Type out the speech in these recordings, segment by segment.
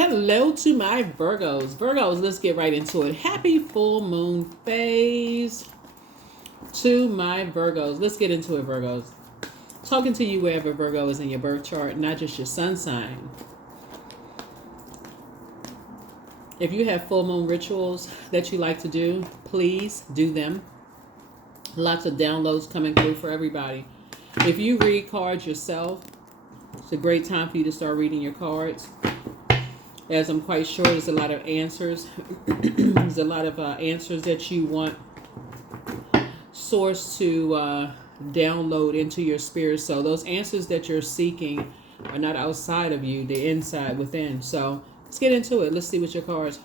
Hello to my Virgos. Virgos, let's get right into it. Happy full moon phase to my Virgos. Let's get into it, Virgos. Talking to you wherever Virgo is in your birth chart, not just your sun sign. If you have full moon rituals that you like to do, please do them. Lots of downloads coming through for everybody. If you read cards yourself, it's a great time for you to start reading your cards. As I'm quite sure there's a lot of answers. There's a lot of answers that you want Source to download into your spirit. So those answers that you're seeking are not outside of you, they're inside within. So let's get into it. Let's see what your cards,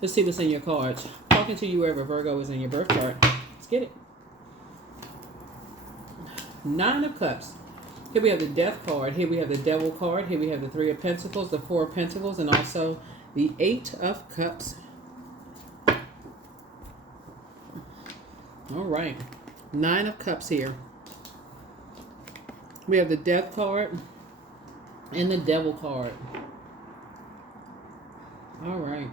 let's see what's in your cards. Talking to you wherever Virgo is in your birth chart. Let's get it. Nine of Cups. Here we have the Death card. Here we have the Devil card. Here we have the Three of Pentacles, the Four of Pentacles, and also the Eight of Cups. All right. Nine of Cups here. We have the Death card and the Devil card. All right.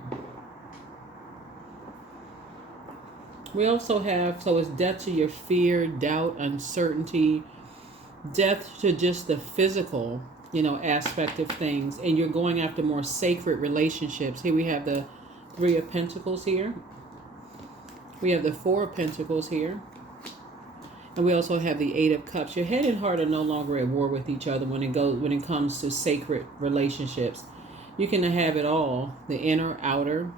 We also have, so it's death to your fear, doubt, uncertainty, death to just the physical, aspect of things. And you're going after more sacred relationships. Here we have the Three of Pentacles here. We have the Four of Pentacles here. And we also have the Eight of Cups. Your head and heart are no longer at war with each other when it comes to sacred relationships. You can have it all, the inner, outer.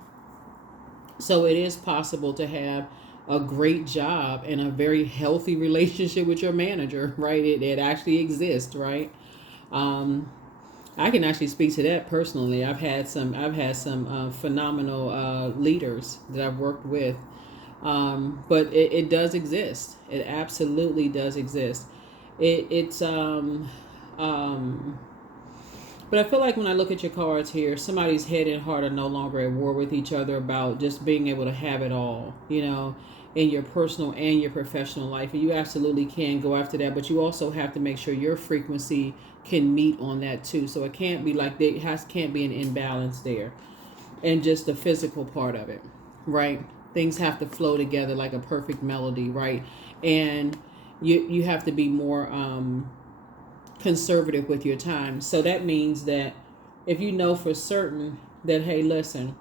So it is possible to have a great job and a very healthy relationship with your manager, right? It actually exists, right? I can actually speak to that personally. I've had some phenomenal leaders that I've worked with, but it does exist. It absolutely does exist. But I feel like when I look at your cards here, somebody's head and heart are no longer at war with each other about just being able to have it all, in your personal and your professional life. And you absolutely can go after that, but you also have to make sure your frequency can meet on that too. So it can't be like can't be an imbalance there. And just the physical part of it, right? Things have to flow together like a perfect melody, right? And you have to be more conservative with your time. So that means that if you know for certain that, hey, listen,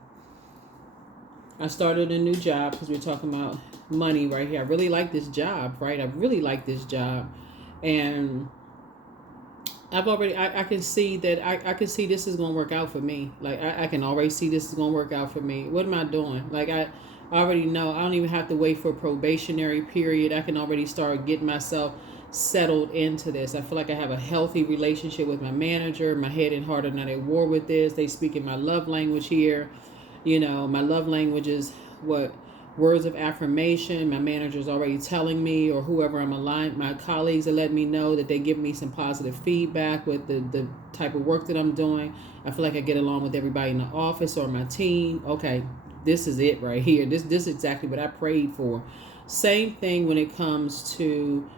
I started a new job, because we're talking about money right here. I really like this job, right? I really like this job. And I've already, I can see that, I can see this is going to work out for me. Like, I can already see this is going to work out for me. What am I doing? Like, I already know. I don't even have to wait for a probationary period. I can already start getting myself settled into this. I feel like I have a healthy relationship with my manager. My head and heart are not at war with this. They speak in my love language here. My love language is what? Words of affirmation. My manager's already telling me, or whoever I'm aligned, my colleagues are letting me know that they give me some positive feedback with the type of work that I'm doing. I feel like I get along with everybody in the office or my team. Okay, this is it right here. This is exactly what I prayed for. Same thing when it comes to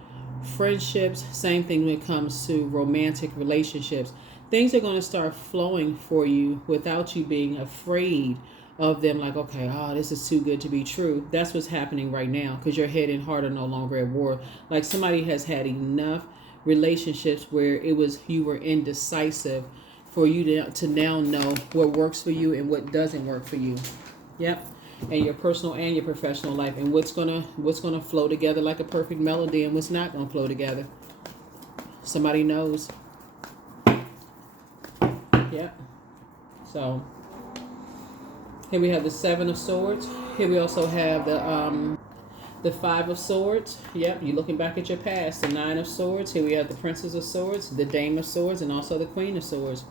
friendships. Same thing when it comes to romantic relationships. Things are going to start flowing for you without you being afraid of them, like, okay, this is too good to be true. That's what's happening right now, because your head and heart are no longer at war. Like, somebody has had enough relationships where you were indecisive for you to now know what works for you and what doesn't work for you. Yep. And your personal and your professional life, and what's gonna flow together like a perfect melody, and what's not gonna flow together. Somebody knows. Yep. So here we have the Seven of Swords. Here we also have the Five of Swords. Yep, you're looking back at your past. The Nine of Swords. Here we have the Princess of Swords, the Dame of Swords, and also the Queen of Swords.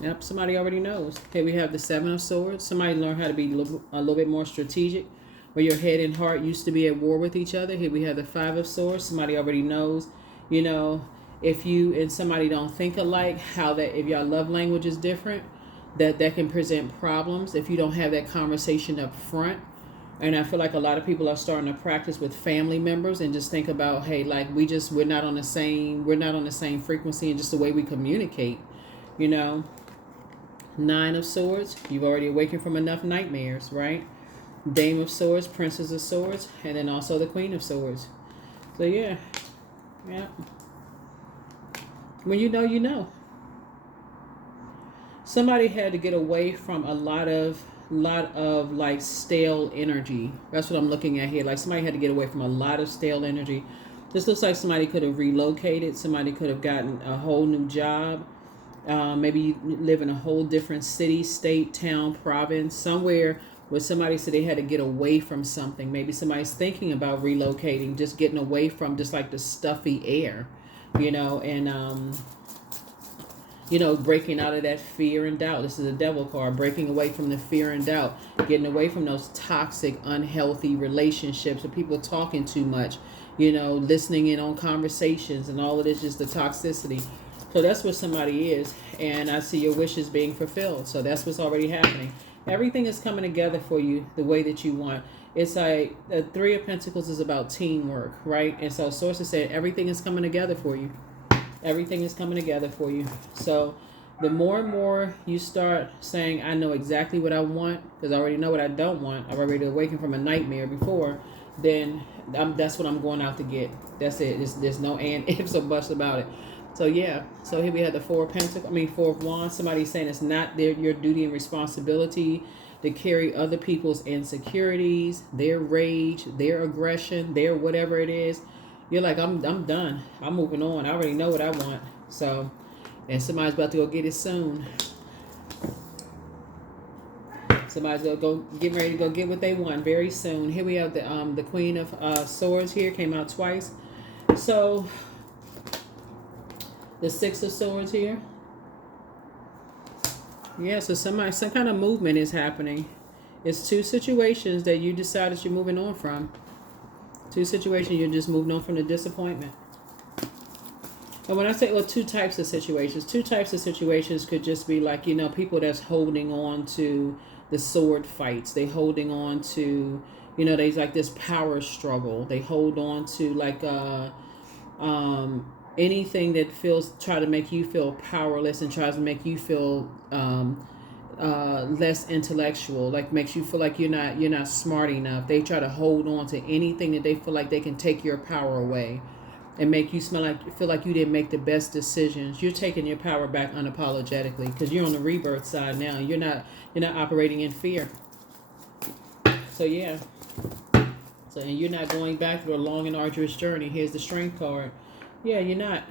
Yep, somebody already knows. Here we have the Seven of Swords. Somebody learned how to be a little bit more strategic, where your head and heart used to be at war with each other. Here we have the Five of Swords. Somebody already knows, if you and somebody don't think alike, how that, if your love language is different, that can present problems if you don't have that conversation up front. And I feel like a lot of people are starting to practice with family members and just think about, hey, like we're not on the same frequency, and just the way we communicate, Nine of Swords, you've already awakened from enough nightmares, right? Dame of Swords, Princess of Swords, and then also the Queen of Swords. So yeah. When you know, you know. Somebody had to get away from a lot of like stale energy. That's what I'm looking at here. Like somebody had to get away from a lot of stale energy. This looks like somebody could have relocated. Somebody could have gotten a whole new job. Maybe you live in a whole different city, state, town, province, somewhere where somebody said they had to get away from something. Maybe somebody's thinking about relocating, just getting away from just like the stuffy air, and breaking out of that fear and doubt. This is a devil card, breaking away from the fear and doubt, getting away from those toxic, unhealthy relationships with people talking too much, listening in on conversations and all of this, just the toxicity. So that's what somebody is. And I see your wishes being fulfilled. So that's what's already happening. Everything is coming together for you the way that you want. It's like the Three of Pentacles is about teamwork, right? And so sources said everything is coming together for you. Everything is coming together for you. So the more and more you start saying, I know exactly what I want, because I already know what I don't want. I've already awakened from a nightmare before. Then that's what I'm going out to get. That's it. There's no and ifs or buts about it. So yeah. So here we have the Four of Wands. Somebody saying it's not your duty and responsibility to carry other people's insecurities, their rage, their aggression, their whatever it is. You're like, I'm done. I'm moving on. I already know what I want. So, and somebody's about to go get it soon. Somebody's getting ready to go get what they want very soon. Here we have the Queen of Swords here, came out twice. So the Six of Swords here. Yeah, so some kind of movement is happening. It's two situations that you decided you're moving on from. Two situations, you're just moving on from the disappointment. And when I say, two types of situations. Two types of situations could just be like, people that's holding on to the sword fights. They holding on to, there's like this power struggle. They hold on to like anything that try to make you feel powerless and tries to make you feel less intellectual, like makes you feel like you're not smart enough. They try to hold on to anything that they feel like they can take your power away and make you feel like you didn't make the best decisions. You're taking your power back unapologetically because you're on the rebirth side now. You're not operating in fear. So yeah. So and you're not going back through a long and arduous journey. Here's the Strength card. Yeah, you're not.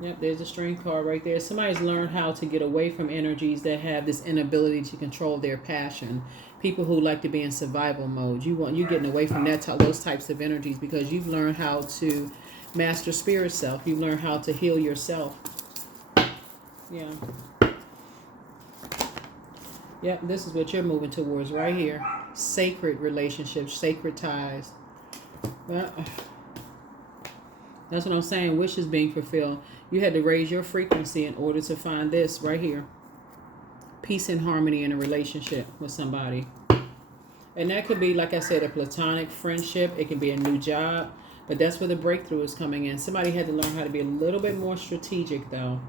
Yep, there's a Strength card right there. Somebody's learned how to get away from energies that have this inability to control their passion. People who like to be in survival mode. You're getting away from those types of energies because you've learned how to master spirit self. You've learned how to heal yourself. Yeah. Yep, this is what you're moving towards right here. Sacred relationships, sacred ties. Well, that's what I'm saying. Wishes being fulfilled. You had to raise your frequency in order to find this right here. Peace and harmony in a relationship with somebody. And that could be, like I said, a platonic friendship. It can be a new job. But that's where the breakthrough is coming in. Somebody had to learn how to be a little bit more strategic, though.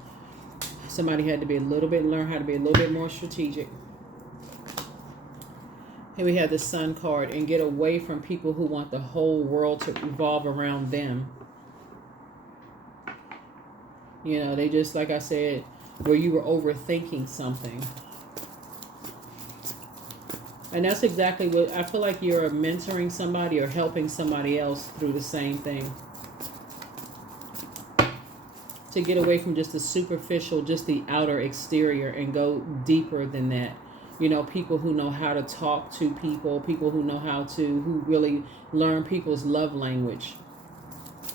Somebody had to learn how to be a little bit more strategic. Here we have the Sun card. And get away from people who want the whole world to revolve around them. They just, like I said, where you were overthinking something. And that's exactly what, I feel like you're mentoring somebody or helping somebody else through the same thing. To get away from just the superficial, just the outer exterior and go deeper than that. People who know how to talk to people who really learn people's love language.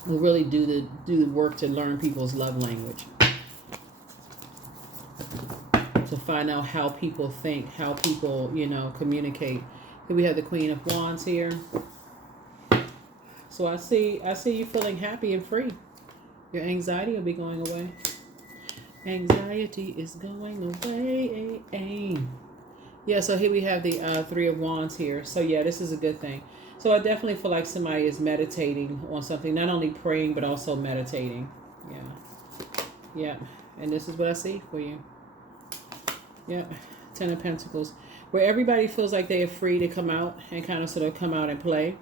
Who really do the work to learn people's love language. To find out how people think, how people, communicate. Here we have the Queen of Wands here. So I see you feeling happy and free. Your anxiety will be going away. Anxiety is going away. Yeah, so here we have the Three of Wands here. So yeah, this is a good thing. So I definitely feel like somebody is meditating on something, not only praying, but also meditating. Yeah. Yeah. And this is what I see for you. Yep. Ten of Pentacles. Where everybody feels like they are free to come out and kind of sort of come out and play.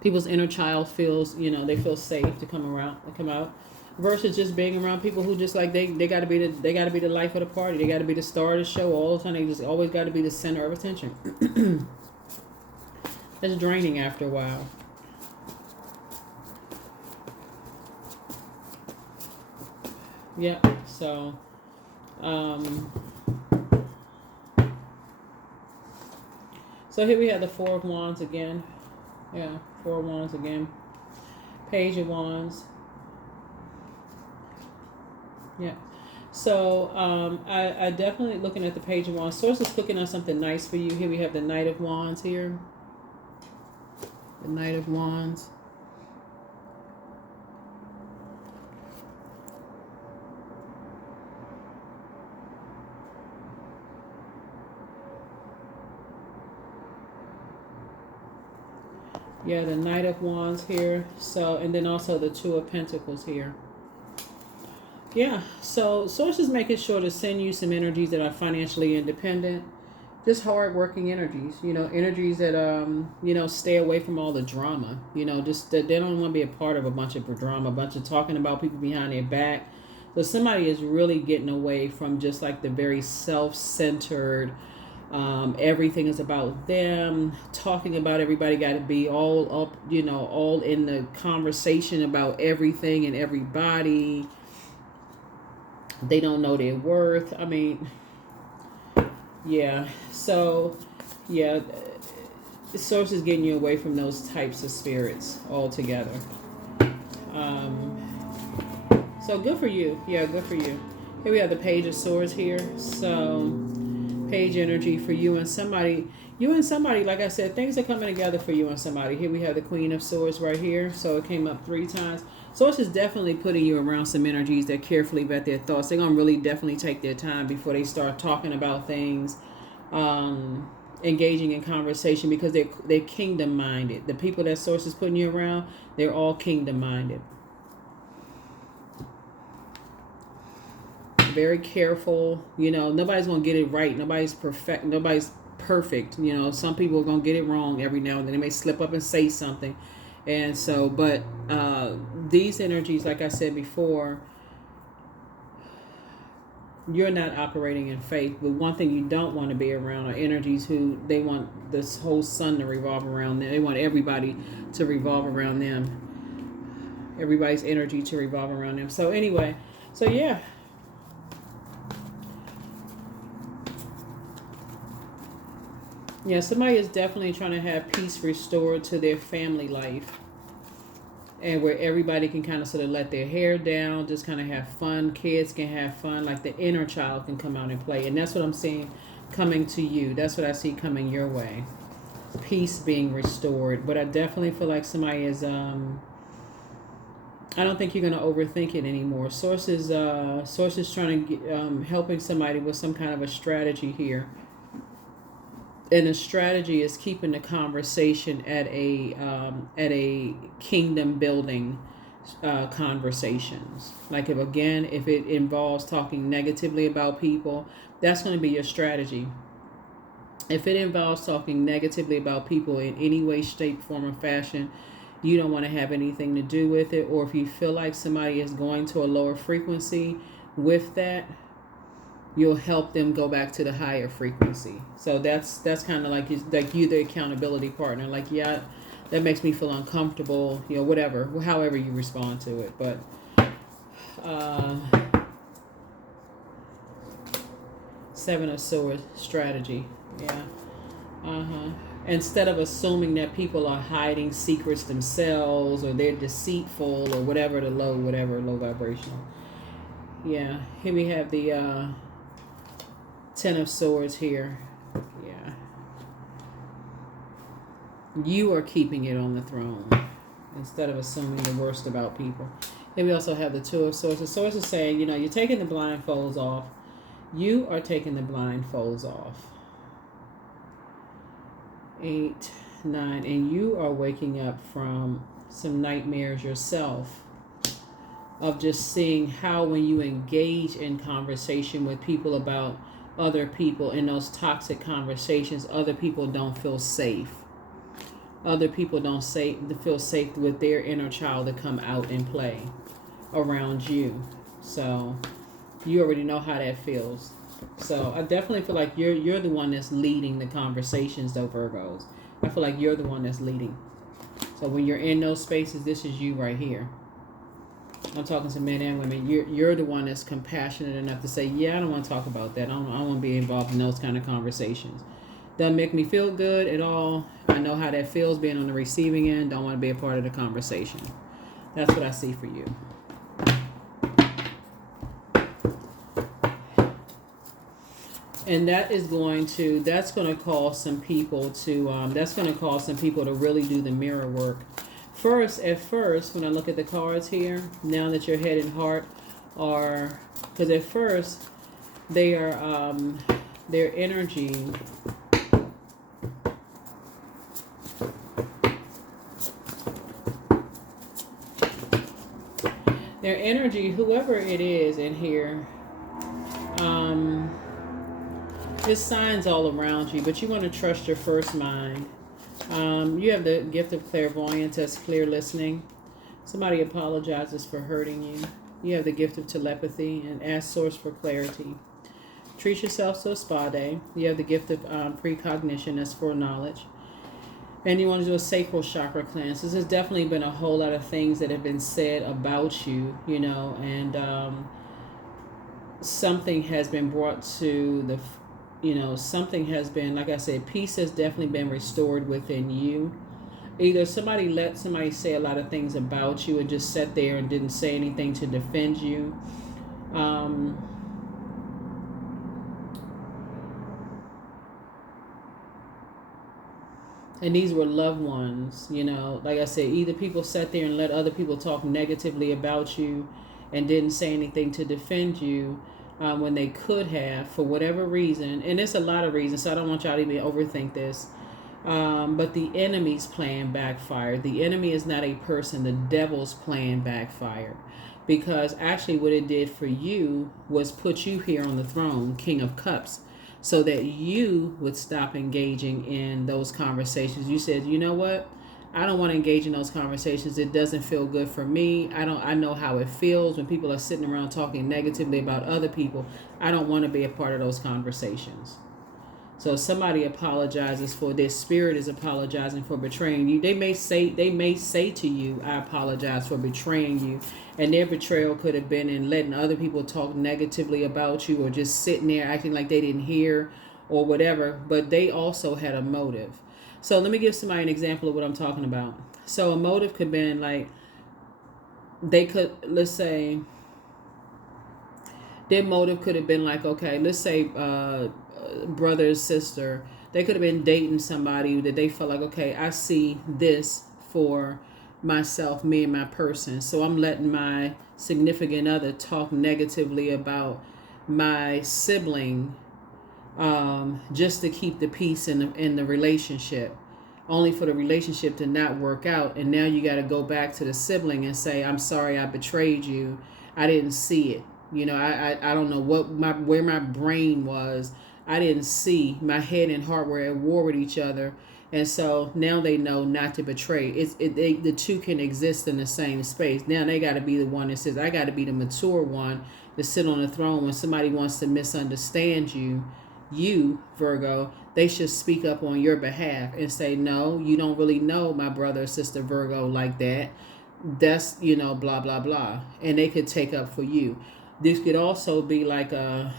People's inner child feels, you know, they feel safe to come out. Versus just being around people who just like they gotta be the life of the party. They gotta be the star of the show all the time. They just always gotta be the center of attention. That's draining after a while. Yeah, so so here we have the Four of Wands again. Yeah, Four of Wands again. Page of Wands. Yeah. So I definitely looking at the Page of Wands. Source is cooking on something nice for you. Here we have the Knight of Wands here. The Knight of Wands. Yeah, the Knight of Wands here. So, and then also the Two of Pentacles here. Yeah, so Source is making sure to send you some energies that are financially independent. Just hard-working energies, you know, energies that, you know, stay away from all the drama. You know, just that they don't want to be a part of a bunch of drama, a bunch of talking about people behind their back. So somebody is really getting away from just like the very self-centered, everything is about them, talking about everybody got to be all up, you know, all in the conversation about everything and everybody. They don't know their worth. I mean, yeah. So, yeah, the Source is getting you away from those types of spirits altogether. So good for you. Yeah, good for you. Here we have the Page of Swords here. So, Page energy for you and somebody. You and somebody, like I said, things are coming together for you and somebody. Here we have the Queen of Swords right here. So it came up 3 times. Source is definitely putting you around some energies that carefully vet their thoughts. They're going to really definitely take their time before they start talking about things, engaging in conversation, because they're kingdom minded. The people that Source is putting you around, they're all kingdom minded. Very careful. You know, nobody's going to get it right. Nobody's perfect. You know, some people are going to get it wrong every now and then. They may slip up and say something. And so, but these energies, like I said before, you're not operating in faith. But one thing you don't want to be around are energies who they want this whole sun to revolve around them. They want everybody to revolve around them. Everybody's energy to revolve around them. So anyway, so yeah. Yeah, somebody is definitely trying to have peace restored to their family life. And where everybody can kind of sort of let their hair down, just kind of have fun. Kids can have fun. Like the inner child can come out and play. And that's what I'm seeing coming to you. That's what I see coming your way. Peace being restored. But I definitely feel like somebody is... I don't think you're going to overthink it anymore. Source is trying to get, helping somebody with some kind of a strategy here. And the strategy is keeping the conversation at a kingdom building conversations. Like if it involves talking negatively about people, that's going to be your strategy. If it involves talking negatively about people in any way, shape, form, or fashion, you don't want to have anything to do with it. Or if you feel like somebody is going to a lower frequency with that, you'll help them go back to the higher frequency. So that's kind of like you the accountability partner. Like, yeah, that makes me feel uncomfortable, you know, whatever, however you respond to it. But Seven of Swords strategy. Yeah. Instead of assuming that people are hiding secrets themselves or they're deceitful or whatever low vibrational. Yeah. Here we have the 10 of Swords here. Yeah. You are keeping it on the throne instead of assuming the worst about people. Then we also have the 2 of Swords. The Swords is saying, you know, you're taking the blindfolds off. You are taking the blindfolds off. 8, 9, and you are waking up from some nightmares yourself. of just seeing how when you engage in conversation with people about other people in those toxic conversations, other people don't feel safe. Other people don't feel safe with their inner child to come out and play around you. So you already know how that feels. So I definitely feel like you're the one that's leading the conversations, though, Virgos. I feel like you're the one that's leading. So when you're in those spaces, this is you right here. I'm talking to men and women. You're the one that's compassionate enough to say, yeah, I don't want to talk about that. I don't want to be involved in those kind of conversations. Doesn't make me feel good at all. I know how that feels being on the receiving end. Don't want to be a part of the conversation. That's what I see for you. And that's going to cause some people to really do the mirror work. At first, when I look at the cards here, now that your head and heart are, because at first they are, their energy, whoever it is in here, there's signs all around you, but you want to trust your first mind. You have the gift of clairvoyance, that's clear listening. Somebody apologizes for hurting you. You have the gift of telepathy and ask source for clarity. Treat yourself to a spa day. You have the gift of precognition, that's foreknowledge. And you want to do a sacral chakra cleanse. There's definitely been a whole lot of things that have been said about you, and something has been brought to the, something has been, like I said, peace has definitely been restored within you. Either somebody let somebody say a lot of things about you and just sat there and didn't say anything to defend you. And these were loved ones, like I said, either people sat there and let other people talk negatively about you and didn't say anything to defend you when they could have, for whatever reason. And there's a lot of reasons, so I don't want y'all to even overthink this. But the enemy's plan backfired. The enemy is not a person. The devil's plan backfired. Because actually what it did for you was put you here on the throne, King of Cups, so that you would stop engaging in those conversations. You said, you know what? I don't want to engage in those conversations. It doesn't feel good for me. I know how it feels when people are sitting around talking negatively about other people. I don't want to be a part of those conversations. So somebody apologizes for, their spirit is apologizing for betraying you. They may say to you, I apologize for betraying you. And their betrayal could have been in letting other people talk negatively about you, or just sitting there acting like they didn't hear or whatever. But they also had a motive. So let me give somebody an example of what I'm talking about. So a motive could have been like, they could, let's say, their motive could have been like, okay, let's say brother or sister, they could have been dating somebody that they felt like, okay, I see this for myself, me and my person, so I'm letting my significant other talk negatively about my sibling, just to keep the peace in the relationship, only for the relationship to not work out. And now you got to go back to the sibling and say, I'm sorry, I betrayed you. I didn't see it. I don't know where my brain was. I didn't see. My head and heart were at war with each other. And so now they know not to betray. The two can exist in the same space. Now they got to be the one that says, I got to be the mature one to sit on the throne. When somebody wants to misunderstand you, Virgo, they should speak up on your behalf and say, no, you don't really know my brother or sister Virgo like that. That's, blah, blah, blah. And they could take up for you. This could also be like a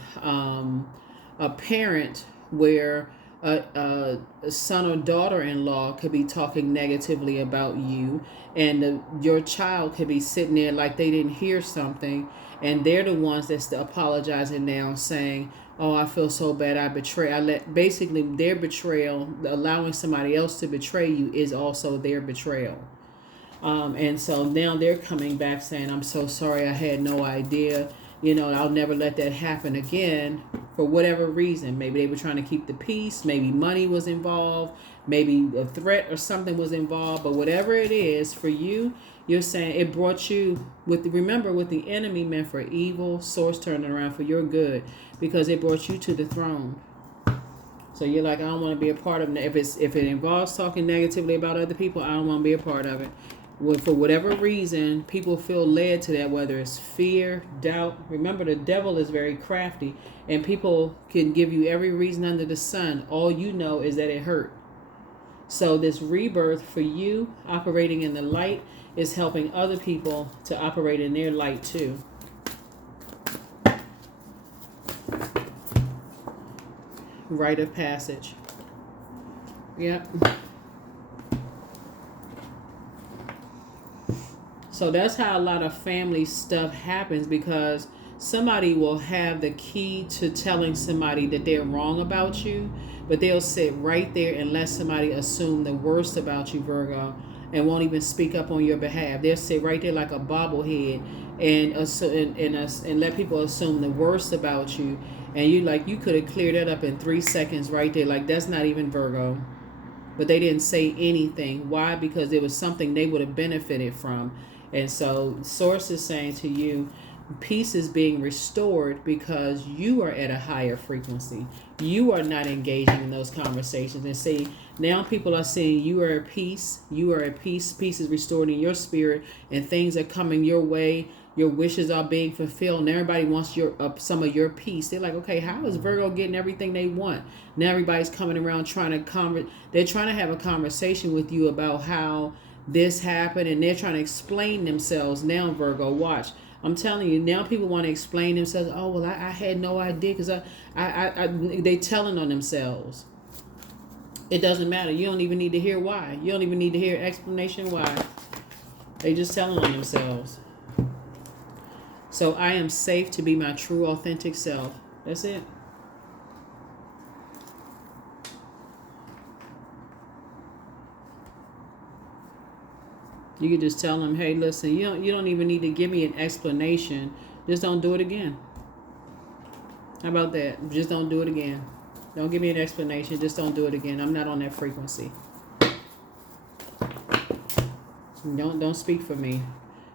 parent where a son or daughter-in-law could be talking negatively about you, and your child could be sitting there like they didn't hear something, and they're the ones that's apologizing now, saying, oh, I feel so bad, basically their betrayal, allowing somebody else to betray you, is also their betrayal. And so now they're coming back saying, I'm so sorry, I had no idea, I'll never let that happen again. for whatever reason. Maybe they were trying to keep the peace. Maybe money was involved. Maybe a threat or something was involved. But whatever it is for you, you're saying it brought you remember what the enemy meant for evil, source turning around for your good, because it brought you to the throne. So you're like, I don't want to be a part of it. If it involves talking negatively about other people, I don't want to be a part of it. Well, for whatever reason, people feel led to that, whether it's fear, doubt. Remember, the devil is very crafty, and people can give you every reason under the sun. All you know is that it hurt. So this rebirth for you, operating in the light, is helping other people to operate in their light too. Rite of passage. Yep. So that's how a lot of family stuff happens, because somebody will have the key to telling somebody that they're wrong about you, but they'll sit right there and let somebody assume the worst about you, Virgo, and won't even speak up on your behalf. They'll sit right there like a bobblehead and let people assume the worst about you. And you could have cleared that up in 3 seconds right there. Like, that's not even Virgo. But they didn't say anything. Why? Because it was something they would have benefited from. And so Source is saying to you, peace is being restored because you are at a higher frequency. You are not engaging in those conversations. And see, now people are saying you are at peace. You are at peace. Peace is restored in your spirit, and things are coming your way. Your wishes are being fulfilled, and everybody wants some of your peace. They're like, okay, how is Virgo getting everything they want? Now everybody's coming around they're trying to have a conversation with you about how this happened, and they're trying to explain themselves. Now, Virgo, watch. I'm telling you, now people want to explain themselves. Oh, well, I had no idea, because they telling on themselves. It doesn't matter. You don't even need to hear why. You don't even need to hear explanation why. They just telling on themselves. So I am safe to be my true, authentic self. That's it. You can just tell them, hey, listen, you don't even need to give me an explanation. Just don't do it again. How about that? Just don't do it again. Don't give me an explanation. Just don't do it again. I'm not on that frequency. Don't speak for me.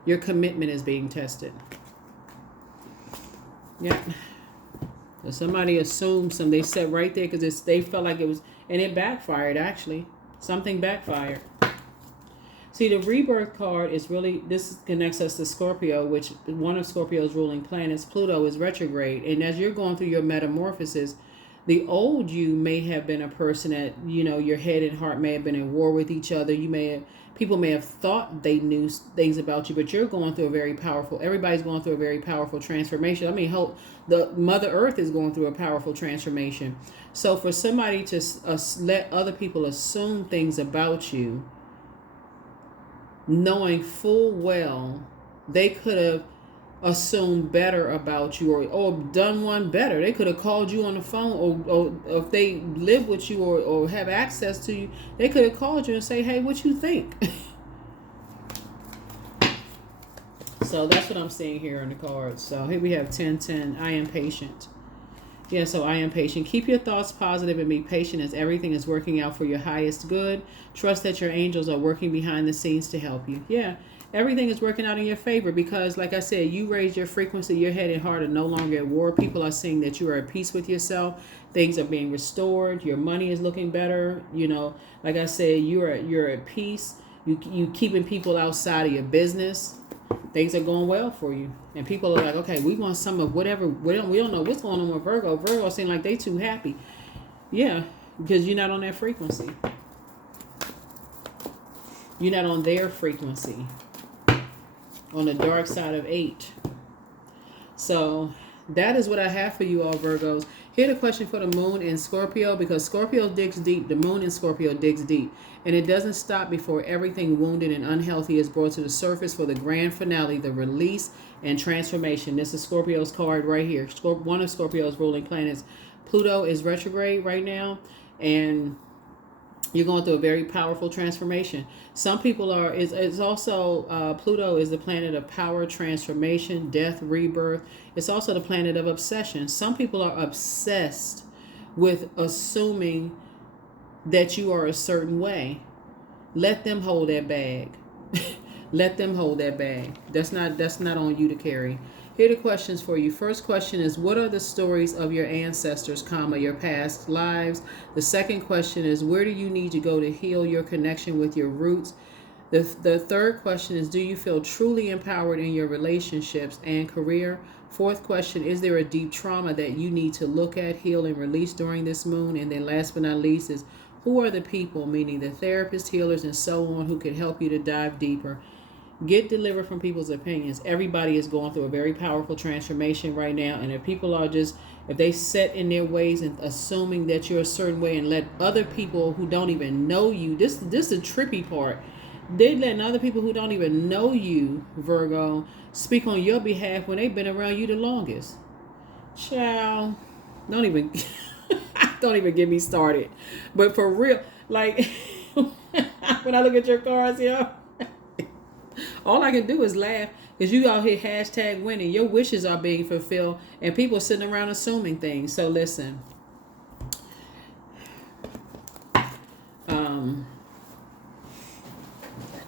Your commitment is being tested. Yeah. So somebody assumed they sat right there because they felt like it was, and it backfired actually. Something backfired. See, the rebirth card is really, this connects us to Scorpio, which one of Scorpio's ruling planets, Pluto, is retrograde. And as you're going through your metamorphosis, the old you may have been a person that, your head and heart may have been in war with each other. People may have thought they knew things about you, but you're going through everybody's going through a very powerful transformation. The Mother Earth is going through a powerful transformation. So for somebody to let other people assume things about you, knowing full well they could have assumed better about you or done one better. They could have called you on the phone, or if they live with you or have access to you, they could have called you and say, hey, what you think? So that's what I'm seeing here in the cards. So here we have 10-10. I am patient. Yeah, so I am patient. Keep your thoughts positive and be patient as everything is working out for your highest good. Trust that your angels are working behind the scenes to help you. Yeah, everything is working out in your favor because, like I said, you raised your frequency. Your head and heart are no longer at war. People are seeing that you are at peace with yourself. Things are being restored. Your money is looking better. Like I said, you're at peace. You keeping people outside of your business. Things are going well for you. And people are like, okay, we want some of whatever. We don't know what's going on with Virgo. Virgo seem like they too happy. Yeah, because you're not on that frequency. You're not on their frequency. On the dark side of 8. So that is what I have for you all, Virgos. Here's the question for the moon in Scorpio, because Scorpio digs deep. The moon in Scorpio digs deep. And it doesn't stop before everything wounded and unhealthy is brought to the surface for the grand finale, the release and transformation. This is Scorpio's card right here. One of Scorpio's ruling planets. Pluto is retrograde right now. And You're going through a very powerful transformation. Some people are, it's also, Pluto is the planet of power, transformation, death, rebirth. It's also the planet of obsession. Some people are obsessed with assuming that you are a certain way. Let them hold that bag. Let them hold that bag. That's not on you to carry. Here are the questions for you. First question is, what are the stories of your ancestors, comma, your past lives? The second question is, where do you need to go to heal your connection with your roots? The third question is, do you feel truly empowered in your relationships and career? Fourth question, is there a deep trauma that you need to look at, heal, and release during this moon? And then last but not least is, who are the people, meaning the therapists, healers, and so on, who can help you to dive deeper? Get delivered from people's opinions. Everybody is going through a very powerful transformation right now. And if people are just, if they set in their ways and assuming that you're a certain way and let other people who don't even know you, this is the trippy part. They letting other people who don't even know you, Virgo, speak on your behalf when they've been around you the longest. Child, don't even, don't even get me started. But for real, like, when I look at your cards here, all I can do is laugh because you out here hashtag winning. Your wishes are being fulfilled and people are sitting around assuming things. So listen,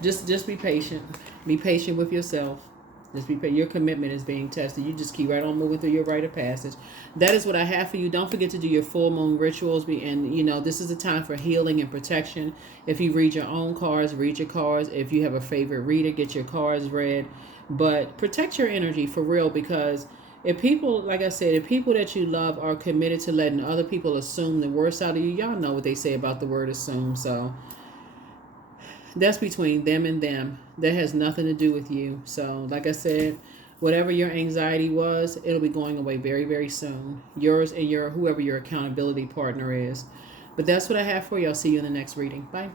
just be patient. Be patient with yourself. Just be your commitment is being tested. You just keep right on moving through your rite of passage. That is what I have for you. Don't forget to do your full moon rituals. And this is a time for healing and protection. If you read your own cards, read your cards. If you have a favorite reader, get your cards read. But protect your energy for real, because if people, like I said, if people that you love are committed to letting other people assume the worst out of you, y'all know what they say about the word assume. So that's between them and them. That has nothing to do with you. So, like I said, whatever your anxiety was, it'll be going away very, very soon. Yours and whoever your accountability partner is. But that's what I have for you. I'll see you in the next reading. Bye.